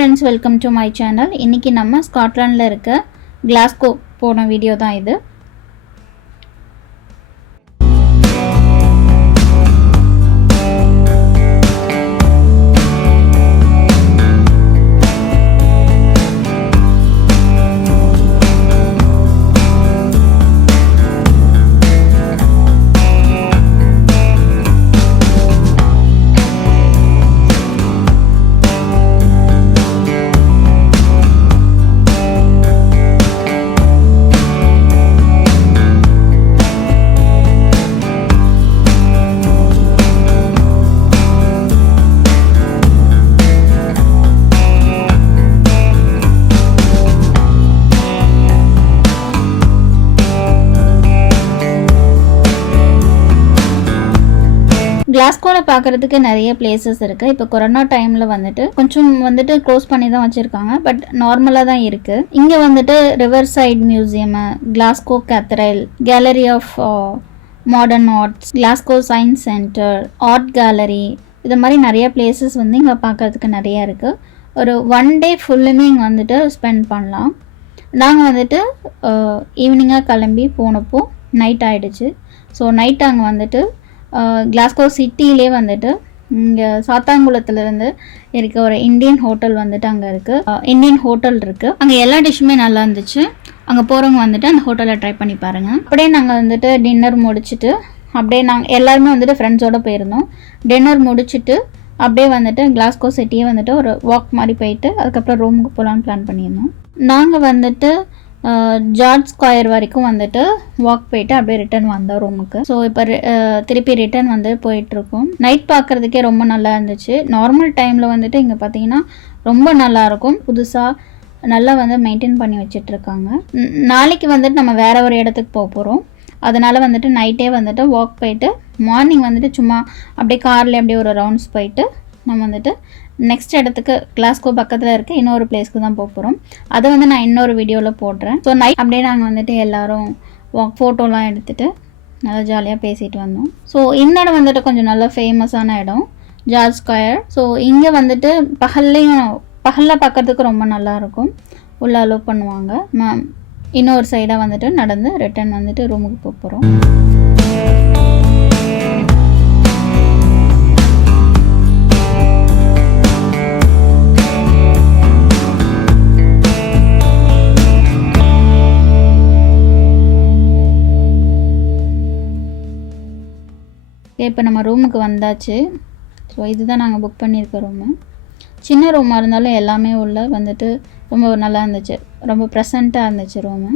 friends, welcome to my channel. இன்னைக்கு நம்ம ஸ்காட்லாண்ட்ல இருக்க கிளாஸ்கோ போன வீடியோ தான் இது. கிளாஸ்கோல பார்க்கறதுக்கு நிறைய பிளேசஸ் இருக்கு. இப்போ கொரோனா டைம்ல கொஞ்சம் க்ளோஸ் பண்ணி தான் வச்சிருக்காங்க. பட் நார்மலா தான் இருக்கு. இங்க river side museum, Glasgow cathedral, gallery of modern arts, Glasgow science centre, art gallery, இது மாதிரி நிறைய பிளேசஸ் இங்க பார்க்கறதுக்கு நிறைய இருக்கு. ஒரு 1 day ஃபுல்லுமே இங்க ஸ்பெண்ட் பண்ணலாம். நாங்கள் ஈவினிங்காக கிளம்பி போனப்போ நைட் ஆயிடுச்சு. ஸோ நைட் அங்கே கிளாஸ்கோ சிட்டிலே இங்கே சாத்தாங்குளத்துலேருந்து இருக்க ஒரு இந்தியன் ஹோட்டல் அங்கே இருக்குது. இந்தியன் ஹோட்டல் இருக்குது. அங்கே எல்லா டிஷ்ஷுமே நல்லா இருந்துச்சு. அங்கே போகிறவங்க அந்த ஹோட்டலை ட்ரை பண்ணி பாருங்கள். அப்படியே நாங்கள் டின்னர் முடிச்சுட்டு அப்படியே நாங்கள் எல்லாருமே ஃப்ரெண்ட்ஸோடு போயிருந்தோம். டின்னர் முடிச்சுட்டு அப்படியே கிளாஸ்கோ சிட்டியே ஒரு வாக் மாதிரி போயிட்டு அதுக்கப்புறம் ரூமுக்கு போகலான்னு பிளான் பண்ணியிருந்தோம். நாங்கள் ஜார்ஜ் ஸ்கொயர் வரைக்கும் வாக் போயிட்டு அப்படியே ரிட்டர்ன் வந்தோம் ரூமுக்கு. ஸோ இப்போ திருப்பி ரிட்டர்ன் போயிட்டுருக்கோம். நைட் பார்க்குறதுக்கே ரொம்ப நல்லா இருந்துச்சு. நார்மல் டைமில் இங்கே பார்த்தீங்கன்னா ரொம்ப நல்லாயிருக்கும். புதுசாக நல்லா மெயின்டைன் பண்ணி வச்சிட்ருக்காங்க. நாளைக்கு நம்ம வேறு ஒரு இடத்துக்கு போக போகிறோம். அதனால் நைட்டே வாக் போயிட்டு மார்னிங் சும்மா அப்படியே காரில் அப்படியே ஒரு ரவுண்ட்ஸ் போயிட்டு நம்ம நெக்ஸ்ட் இடத்துக்கு கிளாஸ்கோ பக்கத்தில் இருக்க இன்னொரு பிளேஸ்க்கு தான் போக போகிறோம். அதை நான் இன்னொரு வீடியோவில் போடுறேன். ஸோ நைட் அப்படியே நாங்கள் எல்லோரும் ஃபோட்டோலாம் எடுத்துகிட்டு நல்லா ஜாலியாக பேசிட்டு வந்தோம். ஸோ இந்த இடம் கொஞ்சம் நல்லா ஃபேமஸான இடம் ஜார்ஜ் ஸ்கொயர். ஸோ இங்கே பகலில் பார்க்குறதுக்கு ரொம்ப நல்லாயிருக்கும். உள்ள அலோவ் பண்ணுவாங்க. இன்னொரு சைடாக நடந்து ரிட்டர்ன் ரூமுக்கு போக போகிறோம். இப்போ நம்ம ரூமுக்கு வந்தாச்சு. ஸோ இதுதான் நாங்கள் புக் பண்ணியிருக்க ரூமு. சின்ன ரூமாக இருந்தாலும் எல்லாமே உள்ள ரொம்ப நல்லா இருந்துச்சு. ரொம்ப ப்ரெசண்ட்டாக இருந்துச்சு ரூமு.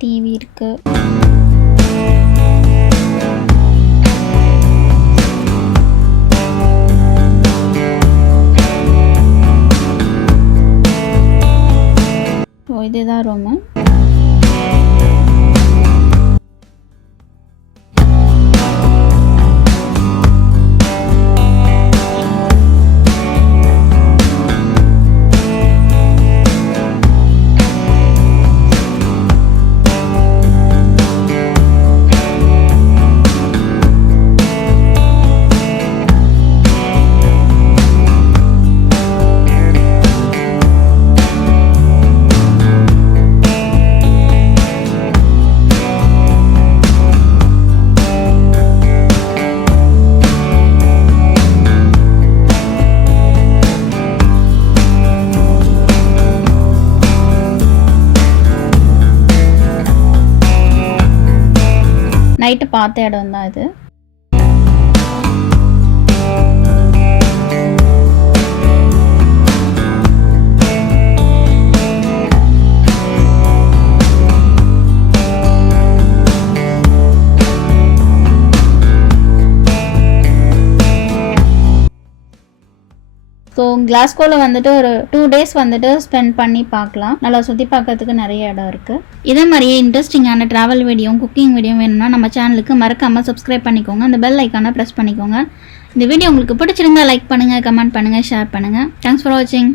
டிவி இருக்குது. இதுதான் ரூமு. நைட்டு பார்த்த இடம் தான் இது. ஸோ கிளாஸ்கோவில் ஒரு 2 days ஸ்பெண்ட் பண்ணி பார்க்கலாம். நல்லா சுற்றி பார்க்கறதுக்கு நிறைய இடம் இருக்குது. இதே மாதிரியே இன்ட்ரெஸ்டிங்கான ட்ராவல் வீடியோ, குக்கிங் வீடியோ வேணும்னா நம்ம சேனலுக்கு மறக்காமல் சப்ஸ்கிரைப் பண்ணிக்கோங்க. அந்த பெல் ஐக்கானை ப்ரெஸ் பண்ணிக்கோங்க. இந்த வீடியோ உங்களுக்கு பிடிச்சிருந்தா லைக் பண்ணுங்கள், கமெண்ட் பண்ணுங்கள், ஷேர் பண்ணுங்கள். தேங்க்ஸ் ஃபார் வாட்சிங்.